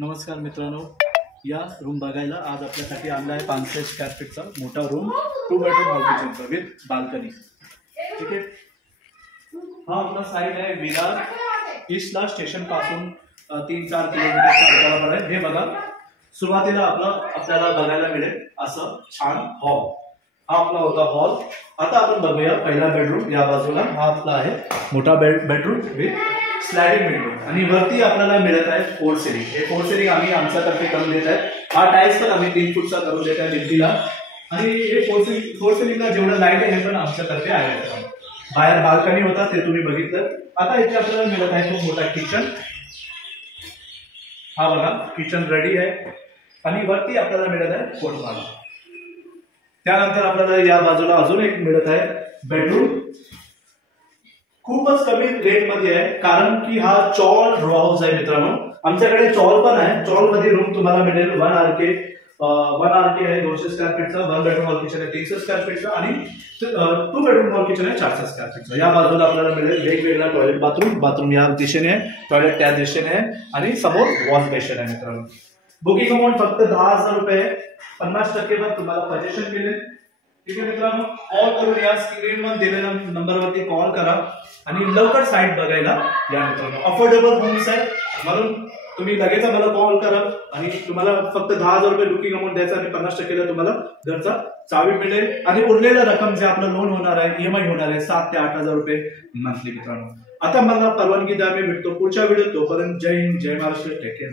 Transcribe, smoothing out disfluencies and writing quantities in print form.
नमस्कार मित्रांनो, या रूम बघायला आज आपल्यासाठी आणला आहे 500 स्क्वेअर फीटचा मोठा रूम, 2 बेडरूम हॉल किचनचा विथ बाल्कनी. ठीक आहे. हा आपला साईट आहे विरार ईस्टला स्टेशन पासून 3-4 किलोमीटरच्या अंतरावर आहे. हे बघा, सुरुवातीला आपल्याला बघायला मिळेल असं छान हॉल. हा आपला होता हॉल. आता आपण बघूया पहिला बेडरूम. या बाजूला हा आपला आहे मोठा बेडरूम विथ स्लायडिंग विंडो आणि वरती आपल्याला मिळत आहे फोर सिलिंग. हे फोर सिलिंग आम्ही आमच्यातर्फे करून देत आहे. हा टाइल्स पण आम्ही 3 फूटचा करून देत आहे भिंतीला. आणि हे फोर सिलिंगला जेवढं लाईट आहे हे पण आमच्यातर्फे आहे. बाहेर बाल्कनी होता ते तुम्ही बघितलं. आता इथे आपल्याला मिळत आहे खूप मोठा किचन. हा बघा, किचन रेडी आहे आणि वरती आपल्याला मिळत आहे पोर्टमाला. त्यानंतर आपल्याला या बाजूला अजून एक मिळत आहे बेडरूम. खूपच कमी रेट मध्ये आहे कारण की हा चॉल रो हाऊस आहे मित्रांनो. आमच्याकडे चॉल पण आहे. चॉल मध्ये रूम तुम्हाला मिळेल 1 आरके आहे 200 स्क्वेअर फीटचा. 1 बेडरूम हॉल किचन आहे 300 स्क्वेअर फीटचा आणि 2 बेडरूम हॉल किचन आहे 400 स्क्वेअर फीटचा. या बाजूला आपल्याला मिळेल वेगवेगळा टॉयलेट बाथरूम या दिशेने आहे, टॉयलेट त्या दिशेने आहे आणि समोर वॉश बेसिन आहे मित्रांनो. बुकिंग अमाउंट फक्त 10,000 रुपये आहे. 50% वर तुम्हाला सजेशन केले. ठीक आहे मित्रांनो, कॉल करून या. स्क्रीनवर दिलेल्या नंबरवरती कॉल करा आणि लवकर साईट बघायला या मित्रांनो. अफोर्डेबल होम्स आहे म्हणून तुम्ही लगेच मला कॉल करा आणि तुम्हाला फक्त 10,000 रुपये बुकिंग अमाउंट द्यायचा आणि 50% तुम्हाला घरचा चावी मिळेल आणि उरलेला रक्कम जे आपलं लोन होणार आहे, EMI होणार आहे 7,000 ते 8,000 रुपये मंथली मित्रांनो. आता मला परवानगी द्या, मी भेटतो पुढच्या व्हिडिओ. तोपर्यंत जय हिंद, जय महाराष्ट्र, टेक केअर.